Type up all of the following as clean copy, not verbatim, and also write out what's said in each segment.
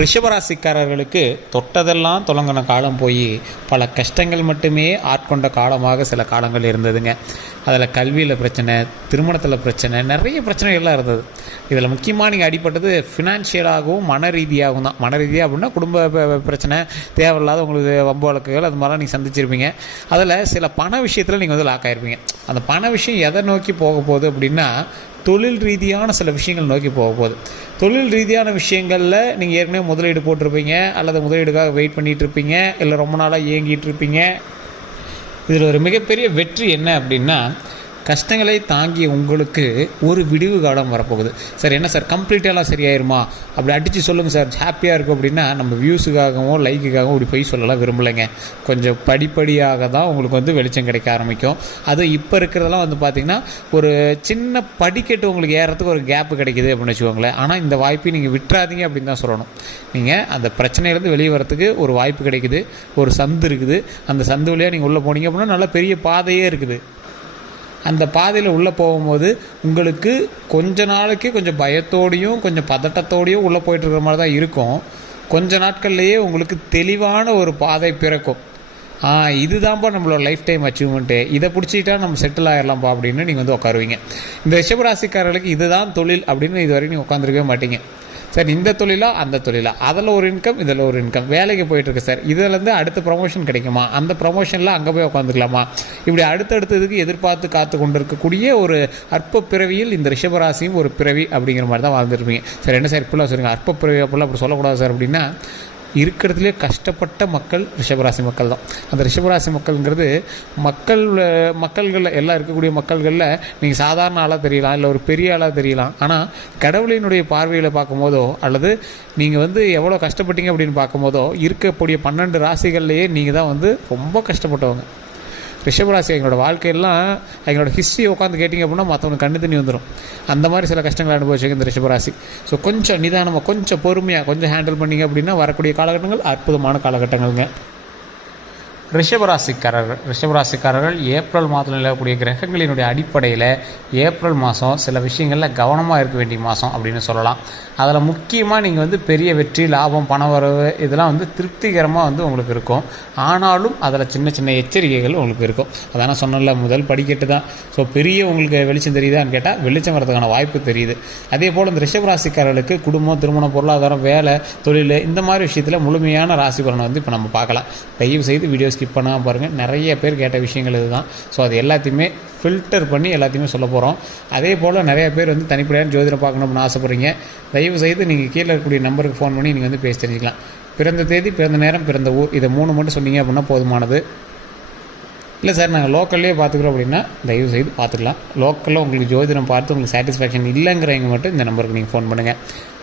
ரிஷபராசிக்காரர்களுக்கு தொட்டதெல்லாம் தொடங்கின காலம் போய் பல கஷ்டங்கள் மட்டுமே ஆட்கொண்ட காலமாக சில காலங்கள் இருந்ததுங்க. அதில் கல்வியில் பிரச்சனை, திருமணத்தில் பிரச்சனை, நிறைய பிரச்சனைகள்லாம் இருந்தது. இதில் முக்கியமாக நீங்கள் அடிப்பட்டது ஃபினான்ஷியலாகவும் மன ரீதியாகவும் தான். மன ரீதியாக அப்படின்னா குடும்ப பிரச்சனை, தேவையில்லாத உங்களுக்கு வம்பு வழக்குகள், அது மாதிரிலாம் நீங்கள் சந்திச்சிருப்பீங்க. அதில் சில பண விஷயத்தில் நீங்கள் வந்து லாக் ஆகிருப்பீங்க. அந்த பண விஷயம் எதை நோக்கி போக போகுது அப்படின்னா, தொழில் ரீதியான சில விஷயங்கள் நோக்கி போக போகுது. தொழில் ரீதியான விஷயங்களில் நீங்கள் ஏற்கனவே முதலீடு போட்டிருப்பீங்க, அல்லது முதலீடுக்காக வெயிட் பண்ணிகிட்டு இருப்பீங்க, இல்லை ரொம்ப நாளாக இயங்கிட்டு இருப்பீங்க. இதில் ஒரு மிகப்பெரிய வெற்றி என்ன அப்படின்னா, கஷ்டங்களை தாங்கிய உங்களுக்கு ஒரு விடிவு காலம் வரப்போகுது. சார் என்ன சார் கம்ப்ளீட்டாலாம் சரியாயிருமா அப்படி அடித்து சொல்லுங்கள் சார், ஹாப்பியாக இருக்கும் அப்படின்னா நம்ம வியூஸுக்காகவும் லைக்குக்காகவும் இப்படி போய் சொல்லலாம் விரும்பலைங்க. கொஞ்சம் படிப்படியாக தான் உங்களுக்கு வந்து வெளிச்சம் கிடைக்க ஆரம்பிக்கும். அது இப்போ இருக்கிறதெல்லாம் வந்து பார்த்திங்கன்னா ஒரு சின்ன படிக்கட்டு உங்களுக்கு ஏறத்துக்கு ஒரு கேப்பு கிடைக்குது அப்படின்னு வச்சுக்கோங்களேன். ஆனால் இந்த வாய்ப்பை நீங்கள் விட்டுறாதீங்க அப்படின்னு தான் சொல்லணும். நீங்கள் அந்த பிரச்சனையிலேருந்து வெளியே வரத்துக்கு ஒரு வாய்ப்பு கிடைக்குது, ஒரு சந்து இருக்குது. அந்த சந்து வழியாக நீங்கள் உள்ளே போனீங்க அப்படின்னா நல்ல பெரிய பாதையே இருக்குது. அந்த பாதையில் உள்ளே போகும்போது உங்களுக்கு கொஞ்ச நாளைக்கு கொஞ்சம் பயத்தோடையும் கொஞ்சம் பதட்டத்தோடையும் உள்ளே போயிட்டுருக்கிற மாதிரி தான் இருக்கும். கொஞ்ச நாட்கள்லேயே உங்களுக்கு தெளிவான ஒரு பாதை பிறக்கும். இதுதான்ப்பா நம்மளோட லைஃப் டைம் அச்சீவ்மெண்ட்டு, இதை பிடிச்சிக்கிட்டா நம்ம செட்டில் ஆகிடலாம்ப்பா அப்படின்னு நீங்கள் வந்து உட்காருவீங்க. இந்த ரிஷபராசிக்காரர்களுக்கு இதுதான் தொழில் அப்படின்னு இது வரைக்கும் நீங்கள் உட்காந்துருக்கவே மாட்டீங்க. சார் இந்த தொழிலா அந்த தொழிலா, அதில் ஒரு இன்கம் இதில் ஒரு இன்கம், வேலைக்கு போயிட்டுருக்கு சார், இதிலேருந்து அடுத்த ப்ரொமோஷன் கிடைக்குமா, அந்த ப்ரொமோஷனில் அங்கே போய் உட்காந்துக்கலாமா, இப்படி அடுத்தடுத்ததுக்கு எதிர்பார்த்து காத்து கொண்டு இருக்கக்கூடிய ஒரு அற்ப பிறவியில் இந்த ரிஷபராசியும் ஒரு பிறவி அப்படிங்கிற மாதிரி தான் வாழ்ந்துருப்பீங்க. சார் என்ன சார் இப்படிலாம் சொல்லுங்கள், அற்ப பிறவி அப்படிலாம் அப்படி சொல்லக்கூடாது சார் அப்படின்னா, இருக்கிறதுலே கஷ்டப்பட்ட மக்கள் ரிஷபராசி மக்கள் தான். அந்த ரிஷபராசி மக்கள்ங்கிறது மக்கள்களில் எல்லாம் இருக்கக்கூடிய மக்கள்களில் நீங்கள் சாதாரண ஆளாக தெரியலாம், இல்லை ஒரு பெரிய ஆளாக தெரியலாம். ஆனால் கடவுளினுடைய பார்வையில் பார்க்கும்போதோ, அல்லது நீங்கள் வந்து எவ்வளோ கஷ்டப்பட்டீங்க அப்படின்னு பார்க்கும்போதோ, இருக்கக்கூடிய 12 ராசிகள்லேயே நீங்கள் தான் வந்து ரொம்ப கஷ்டப்பட்டவங்க. ரிஷபராசி எங்களோட வாழ்க்கையெல்லாம் எங்களோட ஹிஸ்ட்ரியை உட்காந்து கேட்டிங்க அப்படின்னா மற்றவங்களுக்கு கண்ணு தண்ணி வந்துடும். அந்த மாதிரி சில கஷ்டங்களை அனுபவிச்சிங்க இந்த ரிஷபராசி. ஸோ கொஞ்சம் நிதானமாக, கொஞ்சம் பொறுமையாக, கொஞ்சம் ஹேண்டில் பண்ணிங்க அப்படின்னா வரக்கூடிய காலகட்டங்கள் அற்புதமான காலகட்டங்கள்ங்க. ரிஷபராசிக்காரர்கள் ஏப்ரல் மாதத்தில் நிலவக்கூடிய கிரகங்களினுடைய அடிப்படையில் ஏப்ரல் மாதம் சில விஷயங்களில் கவனமாக இருக்க வேண்டிய மாதம் அப்படின்னு சொல்லலாம். அதில் முக்கியமாக நீங்கள் வந்து பெரிய வெற்றி, லாபம், பண வரவு இதெல்லாம் வந்து திருப்திகரமாக வந்து உங்களுக்கு இருக்கும். ஆனாலும் அதில் சின்ன சின்ன எச்சரிக்கைகள் உங்களுக்கு இருக்கும். அதான சொன்னல, முதல் படிக்கட்டு தான். ஸோ பெரிய உங்களுக்கு வெளிச்சம் தெரியுதான்னு கேட்டால் வெளிச்சம் வரதுக்கான வாய்ப்பு தெரியுது. அதே போல் இந்த ரிஷபராசிக்காரர்களுக்கு குடும்பம், திருமணம், பொருளாதாரம், வேலை, தொழில் இந்த மாதிரி விஷயத்தில் முழுமையான ராசி பலனை வந்து இப்போ நம்ம பார்க்கலாம். தயவு செய்து வீடியோ ஸ்கிப் பண்ணாமல் பாருங்கள். நிறைய பேர் கேட்ட விஷயங்கள் இதுதான். ஸோ அது எல்லாத்தையுமே ஃபில்டர் பண்ணி எல்லாத்தையுமே சொல்ல போகிறோம். அதே போல் நிறைய பேர் வந்து தனிப்படையான ஜோதிடம் பார்க்கணும்னு ஆசைப்படுறீங்க. தயவு செய்து நீங்கள் கீழே இருக்கக்கூடிய நம்பருக்கு ஃபோன் பண்ணி நீங்கள் வந்து பேசி தெரிஞ்சிக்கலாம். பிறந்த தேதி, பிறந்த நேரம், பிறந்த ஊர், இதை 3 மட்டும் சொன்னீங்க அப்படின்னா போதுமானது. இல்லை சார் நாங்கள் லோக்கல்லே பார்த்துக்குறோம் அப்படின்னா தயவு செய்து பார்த்துக்கலாம். லோக்கலில் உங்களுக்கு ஜோதிடம் பார்த்து உங்களுக்கு சாட்டிஸ்ஃபேக்ஷன் இல்லைங்கிறவங்க மட்டும் இந்த நம்பருக்கு நீங்கள் ஃபோன் பண்ணுங்கள்.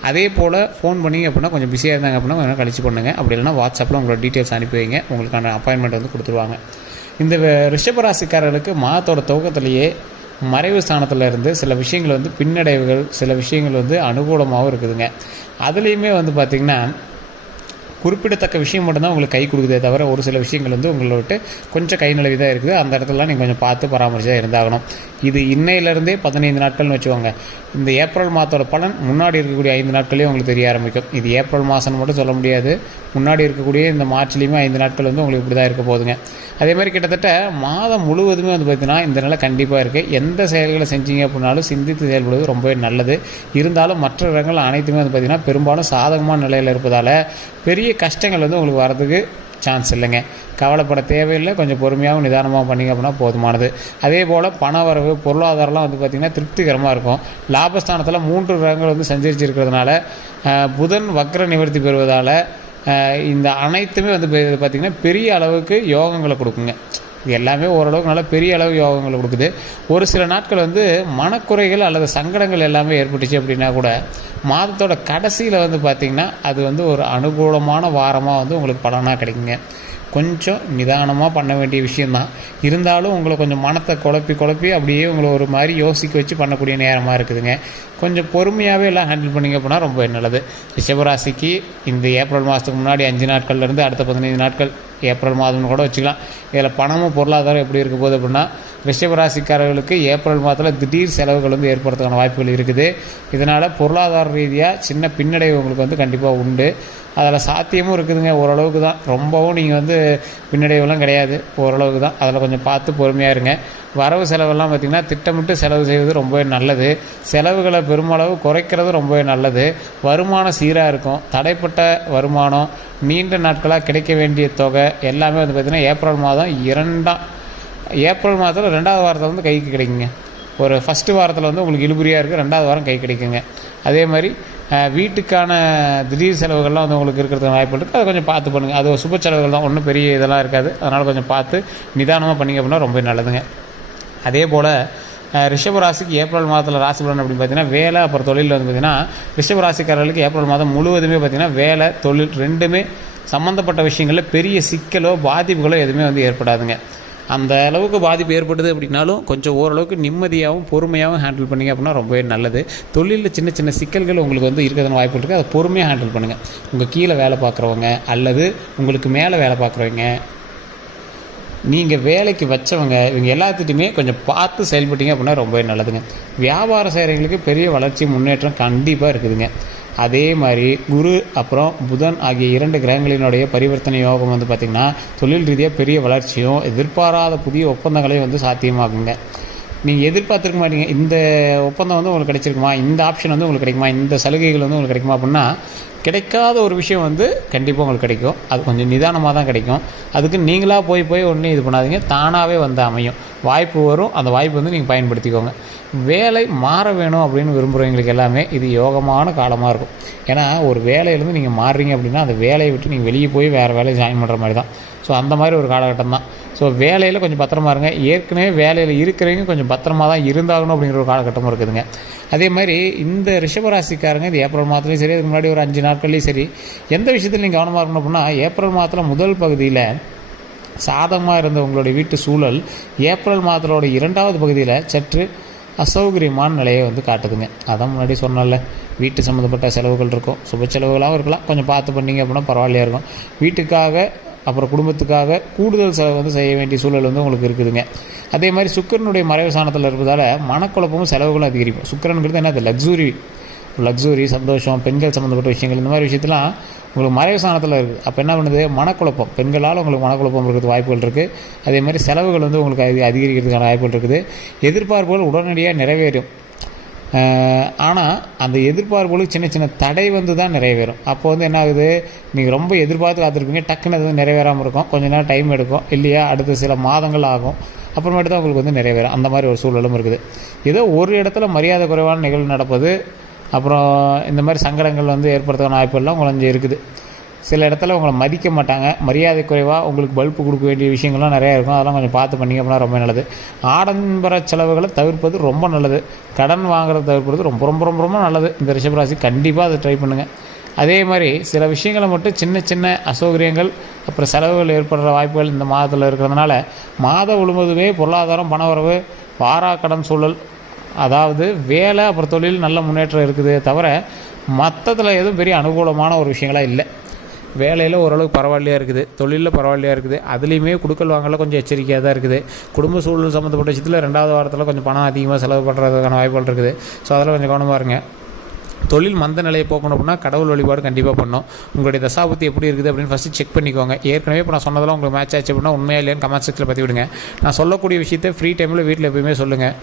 அதே போல் ஃபோன் பண்ணிங்க அப்படின்னா கொஞ்சம் பிஸியாக இருந்தாங்க அப்படின்னா கொஞ்சம் கழிச்சு பண்ணுங்கள். அப்படி இல்லைனா வாட்ஸ்அப்பில் உங்களோட டீட்டெயில்ஸ் அனுப்பி வைங்க, உங்களுக்கான அப்பாயின்மெண்ட் வந்து கொடுத்துருவாங்க. இந்த ரிஷபராசிக்காரர்களுக்கு மாதத்தோட துவக்கத்திலேயே மறைவு ஸ்தானத்தில் இருந்து சில விஷயங்கள் வந்து பின்னடைவுகள், சில விஷயங்கள் வந்து அனுகூலமாகவும் இருக்குதுங்க. அதுலேயுமே வந்து பார்த்திங்கன்னா குறிப்பிடத்தக்க விஷயம் மட்டும்தான் உங்களுக்கு கை கொடுக்குதே தவிர ஒரு சில விஷயங்கள் வந்து உங்களை விட்டு கொஞ்சம் கை நழுவி தான் இருக்குது. அந்த இடத்துலலாம் நீங்கள் கொஞ்சம் பார்த்து பராமரிச்சு தான் இருந்தாகணும். இது இன்னையிலேருந்தே 15 நாட்கள்னு வச்சுக்கோங்க. இந்த ஏப்ரல் மாதத்தோட பலன் முன்னாடி இருக்கக்கூடிய 5 நாட்களே உங்களுக்கு தெரிய ஆரம்பிக்கும். இது ஏப்ரல் மாதம்னு மட்டும் சொல்ல முடியாது. முன்னாடி இருக்கக்கூடிய இந்த மார்ச்லேயுமே 5 நாட்கள் வந்து உங்களுக்கு இப்படி தான் இருக்க போகுதுங்க. அதே மாதிரி கிட்டத்தட்ட மாதம் முழுவதுமே வந்து பார்த்திங்கன்னா இந்த நிலை கண்டிப்பாக இருக்குது. எந்த செயல்களை செஞ்சீங்க அப்படின்னாலும் சிந்தித்து செயல்படுவது ரொம்பவே நல்லது. இருந்தாலும் மற்ற இடங்கள் அனைத்துமே வந்து பார்த்திங்கன்னா பெரும்பாலும் சாதகமான நிலையில் இருப்பதால் பெரிய கஷ்டங்கள் வந்து உங்களுக்கு வரதுக்கு சான்ஸ் இல்லைங்க. கவலைப்பட தேவையில்லை. கொஞ்சம் பொறுமையாகவும் நிதானமாக பண்ணிங்க அப்படின்னா போதுமானது. அதே போல் பண வரவு, பொருளாதாரம்லாம் வந்து பார்த்திங்கன்னா திருப்திகரமாக இருக்கும். லாபஸ்தானத்தில் 3 கிரகங்கள் வந்து சஞ்சரிச்சிருக்கிறதுனால, புதன் வக்ர நிவர்த்தி பெறுவதால் இந்த அனைத்துமே வந்து பார்த்திங்கன்னா பெரிய அளவுக்கு யோகங்களை கொடுக்குங்க. இது எல்லாமே ஓரளவுக்கு நல்லா பெரிய அளவு யோகங்களை கொடுக்குது. ஒரு சில நாட்கள் வந்து மனக்குறைகள் அல்லது சங்கடங்கள் எல்லாமே ஏற்பட்டுச்சு அப்படின்னா கூட மாதத்தோட கடைசியில் வந்து பார்த்திங்கன்னா அது வந்து ஒரு அனுகூலமான வாரமாக வந்து உங்களுக்கு பலனாக கிடைக்குங்க. கொஞ்சம் நிதானமாக பண்ண வேண்டிய விஷயந்தான். இருந்தாலும் உங்களை கொஞ்சம் மனத்தை குழப்பி அப்படியே உங்களை ஒரு மாதிரி யோசிக்க வச்சு பண்ணக்கூடிய நேரமாக இருக்குதுங்க. கொஞ்சம் பொறுமையாகவே எல்லாம் ஹேண்டில் பண்ணிங்க அப்படின்னா ரொம்ப நல்லது. ரிஷபராசிக்கு இந்த ஏப்ரல் மாதத்துக்கு முன்னாடி 5 நாட்கள்லேருந்து அடுத்த 15 நாட்கள் ஏப்ரல் மாதம்னு கூட வச்சுக்கலாம். இதில் பணமும் பொருளாதாரம் எப்படி இருக்க போகுது அப்படின்னா, ரிஷபராசிக்காரர்களுக்கு ஏப்ரல் மாதத்தில் திடீர் செலவுகள் வந்து ஏற்படுறதுக்கான வாய்ப்புகள் இருக்குது. இதனால் பொருளாதார ரீதியாக சின்ன பின்னடைவு உங்களுக்கு வந்து கண்டிப்பாக உண்டு. அதில் சாத்தியமும் இருக்குதுங்க, ஓரளவுக்கு தான். ரொம்பவும் நீங்கள் வந்து பின்னடைவுலாம் கிடையாது, ஓரளவுக்கு தான். அதில் கொஞ்சம் பார்த்து பொறுமையாக இருங்க. வரவு செலவெல்லாம் பார்த்திங்கன்னா திட்டமிட்டு செலவு செய்வது ரொம்பவே நல்லது. செலவுகளை பெருமளவு குறைக்கிறது ரொம்பவே நல்லது. வருமானம் சீராக இருக்கும். தடைப்பட்ட வருமானம், நீண்ட நாட்களாக கிடைக்க வேண்டிய தொகை எல்லாமே வந்து பார்த்திங்கன்னா ஏப்ரல் மாதத்தில் 2வது வாரத்தில் வந்து கைக்கு கிடைக்குங்க. ஒரு ஃபஸ்ட்டு வாரத்தில் வந்து உங்களுக்கு இழுபறியாக இருக்குது, 2வது வாரம் கை கிடைக்குங்க. அதே மாதிரி வீட்டுக்கான திடீர் செலவுகள்லாம் வந்து உங்களுக்கு இருக்கிறதுக்கு வாய்ப்பு இருக்குது. அதை கொஞ்சம் பார்த்து பண்ணுங்கள். அது சுப செலவுகள் தான், ஒன்றும் பெரிய இதெல்லாம் இருக்காது. அதனால் கொஞ்சம் பார்த்து நிதானமாக பண்ணிங்க அப்படின்னா ரொம்ப நல்லதுங்க. அதே போல் ரிஷபராசிக்கு ஏப்ரல் மாதத்தில் ராசி பலன் அப்படின்னு பார்த்தீங்கன்னா வேலை அப்புறம் தொழில் வந்து பார்த்திங்கன்னா ரிஷபராசிக்காரர்களுக்கு ஏப்ரல் மாதம் முழுவதுமே பார்த்திங்கன்னா வேலை தொழில் ரெண்டுமே சம்மந்தப்பட்ட விஷயங்களில் பெரிய சிக்கலோ பாதிப்புகளோ எதுவுமே வந்து ஏற்படாதுங்க. அந்த அளவுக்கு பாதிப்பு ஏற்படுது அப்படின்னாலும் கொஞ்சம் ஓரளவுக்கு நிம்மதியாகவும் பொறுமையாகவும் ஹேண்டில் பண்ணிங்க அப்படின்னா ரொம்பவே நல்லது. தொழிலில் சின்ன சின்ன சிக்கல்கள் உங்களுக்கு வந்து இருக்கிறதுன்னு வாய்ப்பு இருக்குது. அதை பொறுமையாக ஹேண்டில் பண்ணுங்கள். உங்கள் கீழே வேலை பார்க்குறவங்க அல்லது உங்களுக்கு மேலே வேலை பார்க்குறவங்க, நீங்கள் வேலைக்கு வச்சவங்க, இவங்க எல்லாத்துட்டையுமே கொஞ்சம் பார்த்து செயல்பட்டீங்க அப்படின்னா ரொம்பவே நல்லதுங்க. வியாபாரம் செய்கிறவங்களுக்கு பெரிய வளர்ச்சி முன்னேற்றம் கண்டிப்பாக இருக்குதுங்க. அதே மாதிரி குரு அப்புறம் புதன் ஆகிய 2 கிரகங்களினுடைய பரிவர்த்தனை யோகம் வந்து பார்த்திங்கன்னா தொழில் ரீதியாக பெரிய வளர்ச்சியும் எதிர்பாராத புதிய ஒப்பந்தங்களையும் வந்து சாத்தியமாகுங்க. நீங்கள் எதிர்பார்த்துருக்க மாட்டீங்க, இந்த ஒப்பந்தம் வந்து உங்களுக்கு கிடைச்சிருக்குமா, இந்த ஆப்ஷன் வந்து உங்களுக்கு கிடைக்குமா, இந்த சலுகைகள் வந்து உங்களுக்கு கிடைக்குமா அப்படின்னா கிடைக்காத ஒரு விஷயம் வந்து கண்டிப்பாக உங்களுக்கு கிடைக்கும். அது கொஞ்சம் நிதானமாக தான் கிடைக்கும். அதுக்கு நீங்களாக போய் ஒன்றும் இது பண்ணாதீங்க, தானாகவே வந்து அமையும். வாய்ப்பு வரும், அந்த வாய்ப்பு வந்து நீங்கள் பயன்படுத்திக்கோங்க. வேலை மாற வேணும் அப்படின்னு விரும்புகிறவங்களுக்கு எல்லாமே இது யோகமான காலமாக இருக்கும். ஏன்னா ஒரு வேலையிலேருந்து நீங்கள் மாறுறீங்க அப்படின்னா அந்த வேலையை விட்டு நீங்கள் வெளியே போய் வேறு வேலையை ஜாயின் பண்ணுற மாதிரி தான். ஸோ அந்த மாதிரி ஒரு காலகட்டம் தான். ஸோ வேலையில் கொஞ்சம் பத்திரமா இருங்க. ஏற்கனவே வேலையில் இருக்கிறவங்க கொஞ்சம் பத்திரமா தான் இருந்தாகணும் அப்படிங்கிற ஒரு காலகட்டமும் இருக்குதுங்க. அதே மாதிரி இந்த ரிஷபராசிக்காரங்க இது ஏப்ரல் மாதத்துலேயும் சரி, அதுக்கு முன்னாடி ஒரு 5 நாட்கள்லேயும் சரி, எந்த விஷயத்தில் நீங்கள் கவனமாக இருக்கணும் அப்படின்னா ஏப்ரல் மாதத்தில் முதல் பகுதியில் சாதகமாக இருந்த உங்களுடைய வீட்டு சூழல் ஏப்ரல் மாதத்தோட 2வது பகுதியில் சற்று அசௌகரியமான நிலையை வந்து காட்டுதுங்க. அதான் முன்னாடி சொன்னால வீட்டு சம்மந்தப்பட்ட செலவுகள் இருக்கும், சுப செலவுகளாகவும் இருக்கலாம். கொஞ்சம் பார்த்து பண்ணிங்க அப்படின்னா பரவாயில்லையாக இருக்கும். வீட்டுக்காக அப்புறம் குடும்பத்துக்காக கூடுதல் செலவு வந்து செய்ய வேண்டிய சூழல் வந்து உங்களுக்கு இருக்குதுங்க. அதே மாதிரி சுக்கிரனுடைய மறைவு சாணத்தில் இருப்பதால் மனக்குழப்பமும் செலவுகளும் அதிகரிக்கும். சுக்கிரனுங்கிறது என்ன, அது லக்ஸுரி சந்தோஷம், பெண்கள் சம்மந்தப்பட்ட விஷயங்கள், இந்த மாதிரி விஷயத்தெலாம் உங்களுக்கு மறைவு சாணத்தில் இருக்குது. அப்போ என்ன பண்ணுது, மனக்குழப்பம், பெண்களால் உங்களுக்கு மனக்குழப்பம் இருக்கிறது வாய்ப்புகள் இருக்குது. அதே மாதிரி செலவுகள் வந்து உங்களுக்கு அதிகரிக்கிறதுக்கான வாய்ப்புகள் இருக்குது. எதிர்பார்ப்புகள் உடனடியாக நிறைவேறும். ஆனால் அந்த எதிர்பார்ப்புகளுக்கு சின்ன சின்ன தடை வந்து தான் நிறைவேறும். அப்போ வந்து என்ன ஆகுது, நீங்கள் ரொம்ப எதிர்பார்த்து காத்திருப்பீங்க, டக்குன்னு அது வந்து நிறைவேறாமல் இருக்கும். கொஞ்சம் நேரம் டைம் எடுக்கும், இல்லையா அடுத்த சில மாதங்கள் ஆகும், அப்புறமேட்டு தான் உங்களுக்கு வந்து நிறைவேறும். அந்த மாதிரி ஒரு சூழலும் இருக்குது. ஏதோ ஒரு இடத்துல மரியாதை குறைவான நிகழ்வு நடப்பது, அப்புறம் இந்த மாதிரி சங்கடங்கள் வந்து ஏற்படுத்துகிற வாய்ப்புகள்லாம் கொஞ்சம் இருக்குது. சில இடத்துல உங்களை மதிக்க மாட்டாங்க, மரியாதை குறைவாக உங்களுக்கு பல்பு கொடுக்க வேண்டிய விஷயங்கள்லாம் நிறையா இருக்கும். அதெல்லாம் கொஞ்சம் பார்த்து பண்ணிங்க அப்படின்னா ரொம்ப நல்லது. ஆடம்பர செலவுகளை தவிர்ப்பது ரொம்ப நல்லது. கடன் வாங்குறத தவிர்ப்பது ரொம்ப ரொம்ப ரொம்ப ரொம்ப நல்லது. இந்த ரிஷபராசி கண்டிப்பாக அதை ட்ரை பண்ணுங்கள். அதே மாதிரி சில விஷயங்களை மட்டும் சின்ன சின்ன அசௌகரியங்கள் அப்புறம் செலவுகள் ஏற்படுற வாய்ப்புகள் இந்த மாதத்தில் இருக்கிறதுனால மாதம் முழுவதுமே பொருளாதாரம், பணவரவு, வாராக்கடன் சூழல், அதாவது வேலை அப்புறம் தொழில் நல்ல முன்னேற்றம் இருக்குது தவிர மற்றத்தில் எதுவும் பெரிய அனுகூலமான ஒரு விஷயங்களாக இல்லை. வேலையில் ஓரளவுக்கு பரவாயில்லையாக இருக்குது, தொழிலில் பரவாயில்லையாக இருக்குது. அதுலேயுமே கொடுக்கல் வாங்கல கொஞ்சம் எச்சரிக்கையாக தான் இருக்குது. குடும்ப சூழல் சம்மந்தப்பட்ட விஷயத்தில் 2வது வாரத்தில் கொஞ்சம் பணம் அதிகமாக செலவு பண்ணுறதுக்கான வாய்ப்புகள் இருக்குது. ஸோ அதெல்லாம் கொஞ்சம் கவனமாக இருங்க. தொழில் மந்த நிலையை போக்கணும் அப்படின்னா கடவுள் வழிபாடு கண்டிப்பாக பண்ணணும். உங்களுடைய தசாபுத்தி எப்படி இருக்குது அப்படின்னு ஃபஸ்ட்டு செக் பண்ணிக்கோங்க. ஏற்கனவே இப்போ நான் சொன்னதெல்லாம் உங்களுக்கு மேட்ச் ஆச்சு அப்படின்னா உண்மையாக இல்லையான்னு கமெண்ட் செக்ஷனில் பற்றி விடுங்க. நான் சொல்லக்கூடிய விஷயத்தை ஃப்ரீ டைமில் வீட்டில் எப்பயுமே சொல்லுங்கள்.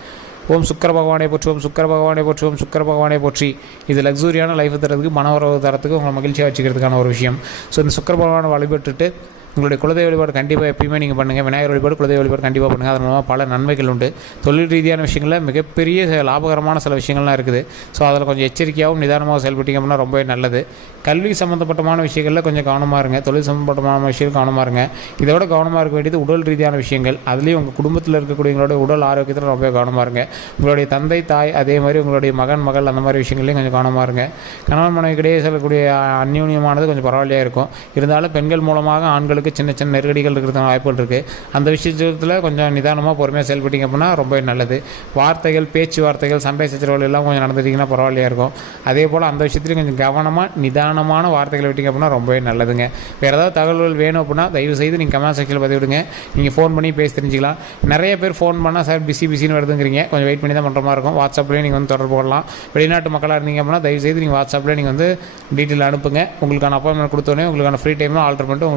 ஓம் சுக்கர பகவானே போற்றி, ஓம் சுக்கர பகவானே போற்றி, ஓம் சுக்கர பகவானே போற்றி. இது லக்ஸூரியான லைஃப் தரத்துக்கு, மனவரவு தரத்துக்கு, உங்களை மகிழ்ச்சியாக வச்சுக்கிறதுக்கான ஒரு விஷயம். ஸோ இந்த சுக்கர பகவானை வழிபட்டுட்டு உங்களுடைய குலதெய்வ வழிபாடு கண்டிப்பாக எப்பயுமே நீங்கள் பண்ணுங்கள். விநாயகர் வழிபாடு, குலதெய்வ வழிபாடு கண்டிப்பாக பண்ணுங்கள். அதன் மூலமாக பல நன்மைகள் உண்டு. தொழில் ரீதியான விஷயங்களில் மிகப்பெரிய லாபகரமான சில விஷயங்கள்லாம் இருக்குது. ஸோ அதில் கொஞ்சம் எச்சரிக்கையாகவும் நிதானமாக செயல்பட்டீங்க அப்படின்னா ரொம்பவே நல்லது. கல்வி சம்மந்தப்பட்டமான விஷயங்களில் கொஞ்சம் கவனமாக இருங்க. தொழில் சம்மந்தப்பட்டமான விஷயங்கள் கவனமாக இருங்க. இதோட கவனமாக இருக்க வேண்டியது உடல் ரீதியான விஷயங்கள். அதுலேயும் உங்கள் குடும்பத்தில் இருக்கக்கூடியவங்களோட உடல் ஆரோக்கியத்தில் ரொம்ப கவனமாக இருங்க. உங்களுடைய தந்தை, தாய், அதே மாதிரி உங்களுடைய மகன், மகள், அந்த மாதிரி விஷயங்களையும் கொஞ்சம் கவனமாக இருங்க. கணவன் மனைவிக்கிடையே செல்லக்கூடிய அந்யோன்யமானது கொஞ்சம் பரவாயில்லையாக இருக்கும். இருந்தாலும் பெண்கள் மூலமாக ஆண்களுக்கு உங்களுக்கு சின்ன சின்ன நெருக்கடிகள் இருக்கிறதுக்கான வாய்ப்புகள் இருக்குது. அந்த விஷயத்தில் கொஞ்சம் நிதானமாக பொறுமையாக செயல்பட்டீங்க அப்படின்னா ரொம்ப நல்லது. வார்த்தைகள், பேச்சுவார்த்தைகள், சண்டை சச்சரவுகள் எல்லாம் கொஞ்சம் நடந்துட்டிங்கன்னா பரவாயில்லையா இருக்கும். அதே போல் அந்த விஷயத்துலையும் கொஞ்சம் கவனமாக நிதானமான வார்த்தைகளை விட்டீங்க அப்படின்னா ரொம்பவே நல்லதுங்க. வேறு ஏதாவது தகவல்கள் வேணும் அப்படின்னா தயவுசெய்து நீங்கள் கமெண்ட் செக்ஷனில் பதிவிடுங்க. நீங்கள் ஃபோன் பண்ணி பேசி தெரிஞ்சுக்கலாம். நிறைய பேர் ஃபோன் பண்ணால் சார் பிஸின்னு வருதுங்கிறீங்க, கொஞ்சம் வெயிட் பண்ணி தான் பண்ணுற மாதிரி இருக்கும். வாட்ஸ்அப்லேயும் நீங்கள் வந்து தொடர்பு கொள்ளலாம். வெளிநாட்டு மக்களாக இருந்தீங்க அப்படின்னா தயவுசெய்து நீங்கள் வாட்ஸ்அப்பில் நீங்கள் வந்து டீட்டெயில் அனுப்புங்க. உங்களுக்கான அப்பாயின்மெண்ட் கொடுத்தோன்னே உங்களுக்கான ஃப்ரீ டைம்லாம் ஆல்டர் பண்ணிட்டு உங்களுக்கு